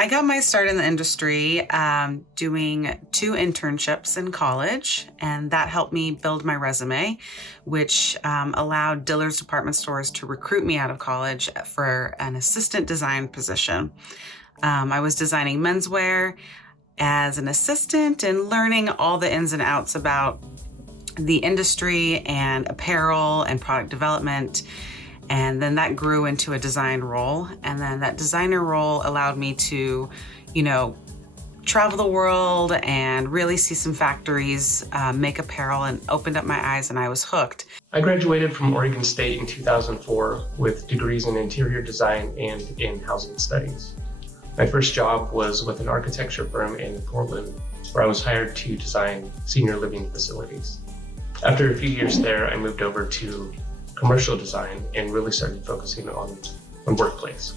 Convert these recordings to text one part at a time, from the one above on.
I got my start in the industry doing 2 internships in college, and that helped me build my resume, which allowed Dillard's department stores to recruit me out of college for an assistant design position. I was designing menswear as an assistant and learning all the ins and outs about the industry and apparel and product development. And then that grew into a design role. And then that designer role allowed me to, travel the world and really see some factories, make apparel, and opened up my eyes, and I was hooked. I graduated from Oregon State in 2004 with degrees in interior design and in housing studies. My first job was with an architecture firm in Portland, where I was hired to design senior living facilities. After a few years there, I moved over to commercial design and really started focusing on workplace.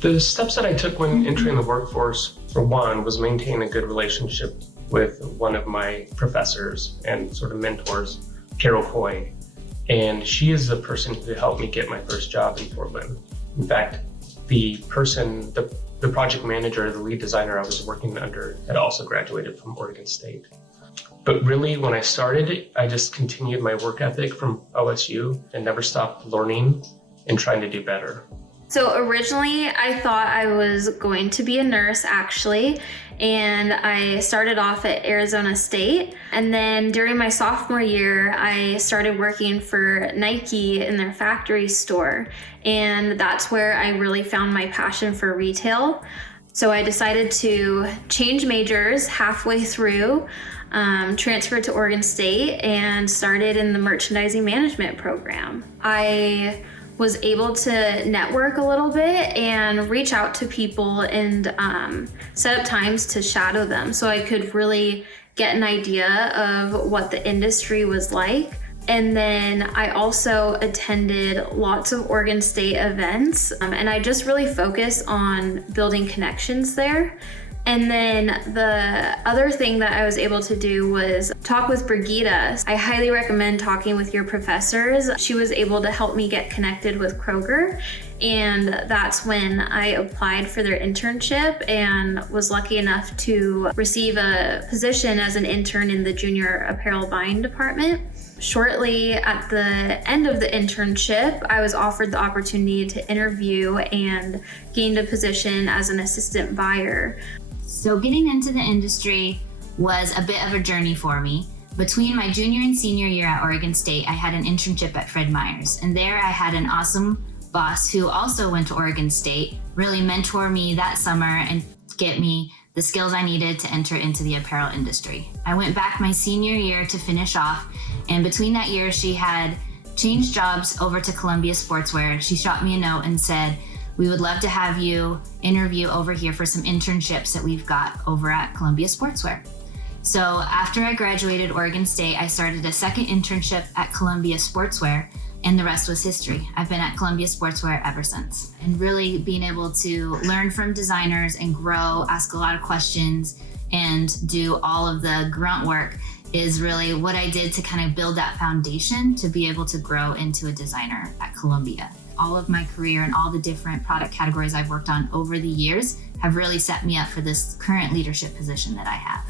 The steps that I took when entering the workforce, for one, was maintain a good relationship with one of my professors and sort of mentors, Carol Coy. And she is the person who helped me get my first job in Portland. In fact, the project manager, the lead designer I was working under, had also graduated from Oregon State. But really, when I started, I just continued my work ethic from OSU and never stopped learning and trying to do better. So originally, I thought I was going to be a nurse, actually, and I started off at Arizona State. And then during my sophomore year, I started working for Nike in their factory store. And that's where I really found my passion for retail. So I decided to change majors halfway through, transferred to Oregon State, and started in the merchandising management program. I was able to network a little bit and reach out to people and set up times to shadow them so I could really get an idea of what the industry was like. And then I also attended lots of Oregon State events, and I just really focused on building connections there. And then the other thing that I was able to do was talk with Brigida. I highly recommend talking with your professors. She was able to help me get connected with Kroger, and that's when I applied for their internship and was lucky enough to receive a position as an intern in the junior apparel buying department. Shortly at the end of the internship, I was offered the opportunity to interview and gained a position as an assistant buyer. So getting into the industry was a bit of a journey for me. Between my junior and senior year at Oregon State, I had an internship at Fred Meyer's, and there I had an awesome boss who also went to Oregon State, really mentor me that summer and get me the skills I needed to enter into the apparel industry. I went back my senior year to finish off, and between that year, she had changed jobs over to Columbia Sportswear. She shot me a note and said, "We would love to have you interview over here for some internships that we've got over at Columbia Sportswear." So after I graduated Oregon State, I started a second internship at Columbia Sportswear, and the rest was history. I've been at Columbia Sportswear ever since. And really being able to learn from designers and grow, ask a lot of questions, and do all of the grunt work is really what I did to kind of build that foundation to be able to grow into a designer at Columbia. All of my career and all the different product categories I've worked on over the years have really set me up for this current leadership position that I have.